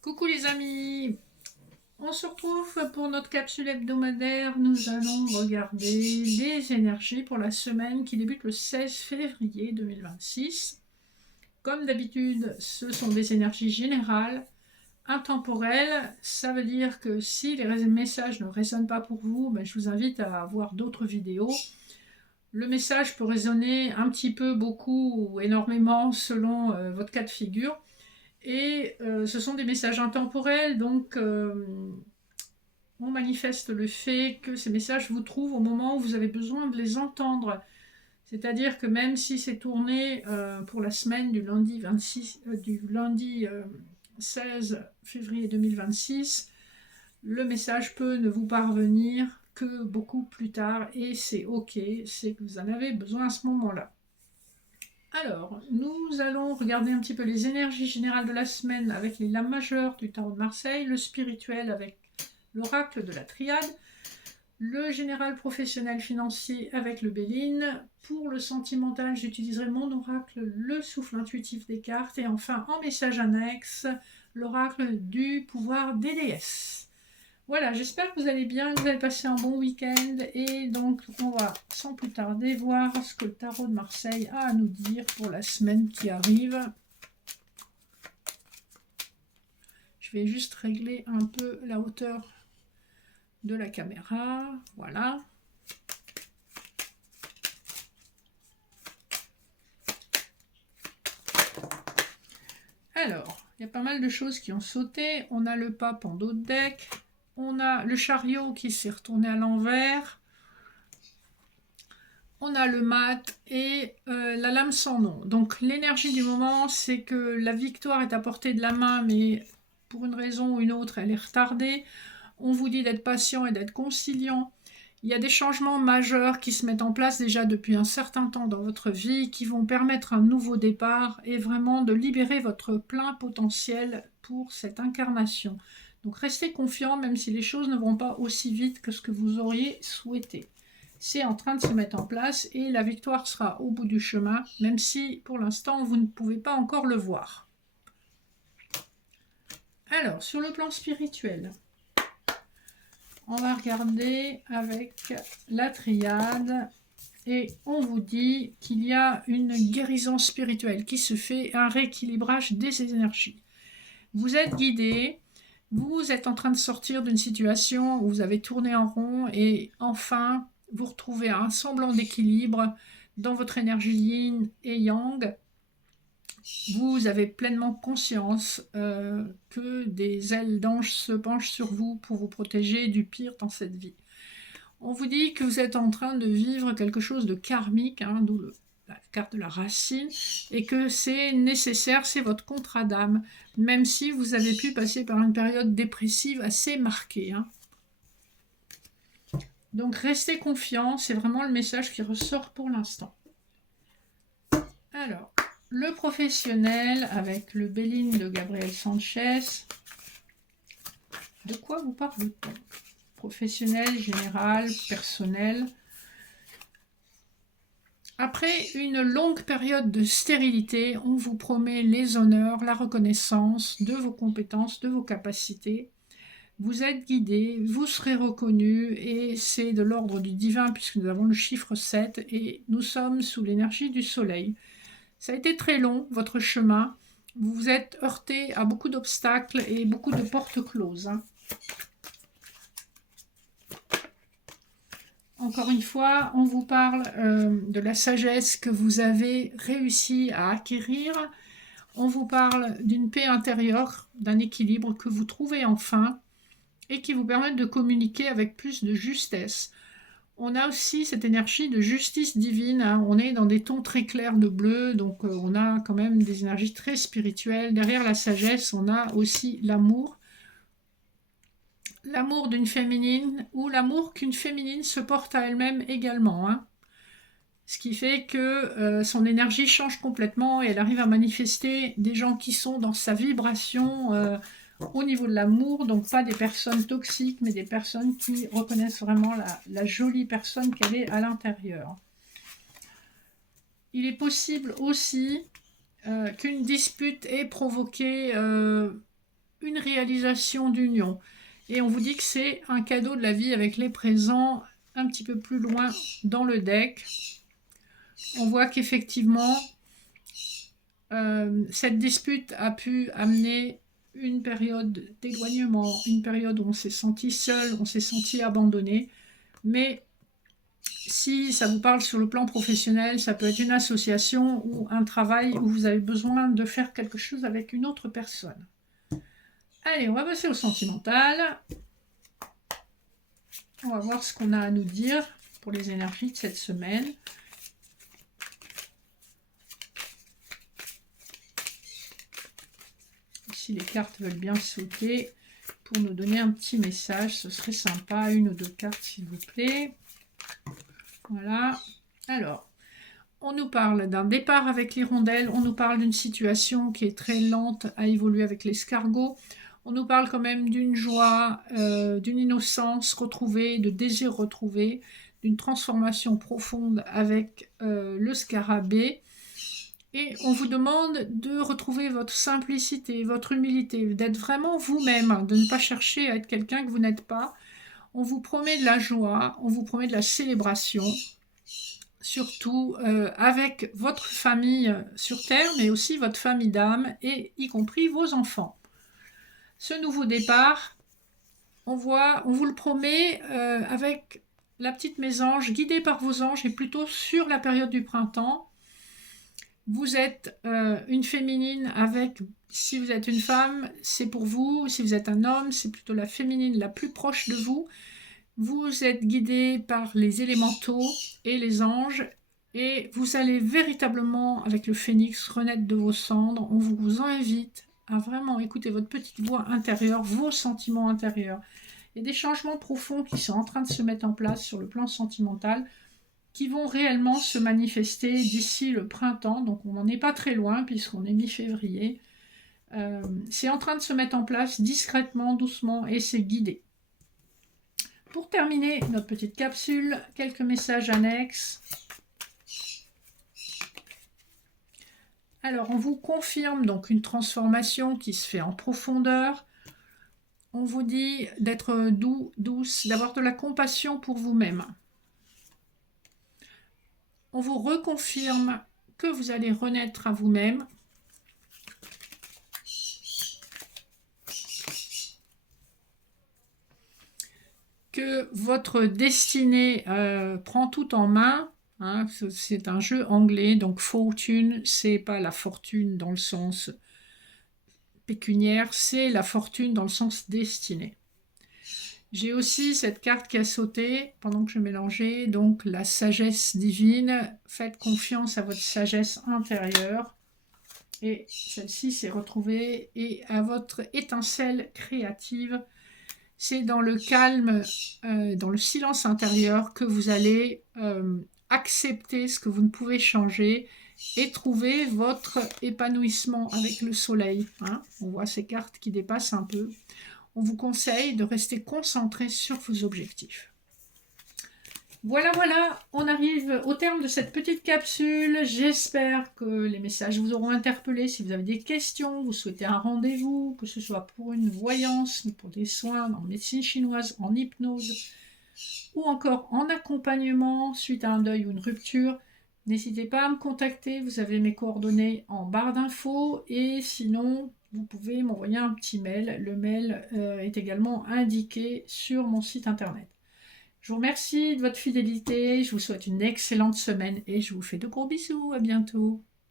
Coucou les amis, on se retrouve pour notre capsule hebdomadaire. Nous allons regarder les énergies pour la semaine qui débute le 16 février 2026. Comme d'habitude, ce sont des énergies générales, intemporelles. Ça veut dire que si les messages ne résonnent pas pour vous, je vous invite à voir d'autres vidéos. Le message peut résonner un petit peu, beaucoup ou énormément selon votre cas de figure. Et ce sont des messages intemporels, donc on manifeste le fait que ces messages vous trouvent au moment où vous avez besoin de les entendre. C'est-à-dire que même si c'est tourné pour la semaine du lundi 16 février 2026, le message peut ne vous parvenir que beaucoup plus tard et c'est ok, c'est que vous en avez besoin à ce moment-là. Alors, nous allons regarder un petit peu les énergies générales de la semaine avec les lames majeures du tarot de Marseille, le spirituel avec l'oracle de la triade, le général professionnel financier avec le Béline. Pour le sentimental, j'utiliserai mon oracle, le souffle intuitif des cartes, et enfin en message annexe, l'oracle du pouvoir des déesses. Voilà, j'espère que vous allez bien, que vous avez passé un bon week-end. Et donc, on va sans plus tarder voir ce que le tarot de Marseille a à nous dire pour la semaine qui arrive. Je vais juste régler un peu la hauteur de la caméra. Voilà. Alors, il y a pas mal de choses qui ont sauté. On a le pape en dos de deck. On a le chariot qui s'est retourné à l'envers. On a le mat et la lame sans nom. Donc l'énergie du moment, c'est que la victoire est à portée de la main, mais pour une raison ou une autre, elle est retardée. On vous dit d'être patient et d'être conciliant. Il y a des changements majeurs qui se mettent en place déjà depuis un certain temps dans votre vie, qui vont permettre un nouveau départ et vraiment de libérer votre plein potentiel pour cette incarnation. Donc restez confiant, même si les choses ne vont pas aussi vite que ce que vous auriez souhaité. C'est en train de se mettre en place et la victoire sera au bout du chemin, même si pour l'instant vous ne pouvez pas encore le voir. Alors, sur le plan spirituel, on va regarder avec la triade et on vous dit qu'il y a une guérison spirituelle qui se fait, un rééquilibrage des énergies. Vous êtes guidé, vous êtes en train de sortir d'une situation où vous avez tourné en rond et enfin vous retrouvez un semblant d'équilibre dans votre énergie yin et yang. Vous avez pleinement conscience que des ailes d'ange se penchent sur vous pour vous protéger du pire dans cette vie. On vous dit que vous êtes en train de vivre quelque chose de karmique, d'où la carte de la racine, et que c'est nécessaire, c'est votre contrat d'âme, même si vous avez pu passer par une période dépressive assez marquée. Donc restez confiants, c'est vraiment le message qui ressort pour l'instant. Alors, le professionnel avec le Béline de Gabriel Sanchez. De quoi vous parle-t-on? Professionnel, général, personnel. Après une longue période de stérilité, on vous promet les honneurs, la reconnaissance de vos compétences, de vos capacités. Vous êtes guidé, vous serez reconnu et c'est de l'ordre du divin puisque nous avons le chiffre 7 et nous sommes sous l'énergie du soleil. Ça a été très long, votre chemin. Vous vous êtes heurté à beaucoup d'obstacles et beaucoup de portes closes. Encore une fois, on vous parle de la sagesse que vous avez réussi à acquérir. On vous parle d'une paix intérieure, d'un équilibre que vous trouvez enfin et qui vous permet de communiquer avec plus de justesse. On a aussi cette énergie de justice divine. On est dans des tons très clairs de bleu, donc on a quand même des énergies très spirituelles. Derrière la sagesse, on a aussi l'amour. L'amour d'une féminine ou l'amour qu'une féminine se porte à elle-même également. Ce qui fait que son énergie change complètement et elle arrive à manifester des gens qui sont dans sa vibration au niveau de l'amour, donc pas des personnes toxiques, mais des personnes qui reconnaissent vraiment la jolie personne qu'elle est à l'intérieur. Il est possible aussi qu'une dispute ait provoqué une réalisation d'union. Et on vous dit que c'est un cadeau de la vie avec les présents un petit peu plus loin dans le deck. On voit qu'effectivement, cette dispute a pu amener une période d'éloignement, une période où on s'est senti seul, on s'est senti abandonné. Mais si ça vous parle sur le plan professionnel, ça peut être une association ou un travail où vous avez besoin de faire quelque chose avec une autre personne. Allez, on va passer au sentimental. On va voir ce qu'on a à nous dire pour les énergies de cette semaine. Si les cartes veulent bien sauter pour nous donner un petit message, ce serait sympa. Une ou deux cartes, s'il vous plaît. Voilà. Alors, on nous parle d'un départ avec l'hirondelle. On nous parle d'une situation qui est très lente à évoluer avec l'escargot. On nous parle quand même d'une joie, d'une innocence retrouvée, de désir retrouvé, d'une transformation profonde avec le scarabée. Et on vous demande de retrouver votre simplicité, votre humilité, d'être vraiment vous-même, de ne pas chercher à être quelqu'un que vous n'êtes pas. On vous promet de la joie, on vous promet de la célébration, surtout avec votre famille sur Terre, mais aussi votre famille d'âme, et y compris vos enfants. Ce nouveau départ, on vous le promet avec la petite mésange, guidée par vos anges, et plutôt sur la période du printemps. Vous êtes une féminine avec, si vous êtes une femme, c'est pour vous. Si vous êtes un homme, c'est plutôt la féminine la plus proche de vous. Vous êtes guidé par les élémentaux et les anges. Et vous allez véritablement, avec le phénix, renaître de vos cendres. On vous invite à vraiment écouter votre petite voix intérieure, vos sentiments intérieurs. Il y a des changements profonds qui sont en train de se mettre en place sur le plan sentimental, qui vont réellement se manifester d'ici le printemps. Donc on n'en est pas très loin puisqu'on est mi-février. C'est en train de se mettre en place discrètement, doucement, et c'est guidé. Pour terminer notre petite capsule, quelques messages annexes. Alors on vous confirme donc une transformation qui se fait en profondeur. On vous dit d'être doux, douce, d'avoir de la compassion pour vous-même. On vous reconfirme que vous allez renaître à vous-même. Que votre destinée prend tout en main. Hein, c'est un jeu anglais, donc fortune, c'est pas la fortune dans le sens pécuniaire, c'est la fortune dans le sens destinée. J'ai aussi cette carte qui a sauté pendant que je mélangeais, donc la sagesse divine. Faites confiance à votre sagesse intérieure. Et celle-ci s'est retrouvée, et à votre étincelle créative. C'est dans le calme, dans le silence intérieur que vous allez accepter ce que vous ne pouvez changer et trouver votre épanouissement avec le soleil. Hein. On voit ces cartes qui dépassent un peu. On vous conseille de rester concentré sur vos objectifs. Voilà, on arrive au terme de cette petite capsule. J'espère que les messages vous auront interpellé. Si vous avez des questions, vous souhaitez un rendez-vous, que ce soit pour une voyance, pour des soins en médecine chinoise, en hypnose, ou encore en accompagnement suite à un deuil ou une rupture, n'hésitez pas à me contacter. Vous avez mes coordonnées en barre d'infos, et sinon, vous pouvez m'envoyer un petit mail. Le mail est également indiqué sur mon site internet. Je vous remercie de votre fidélité, je vous souhaite une excellente semaine et je vous fais de gros bisous, à bientôt.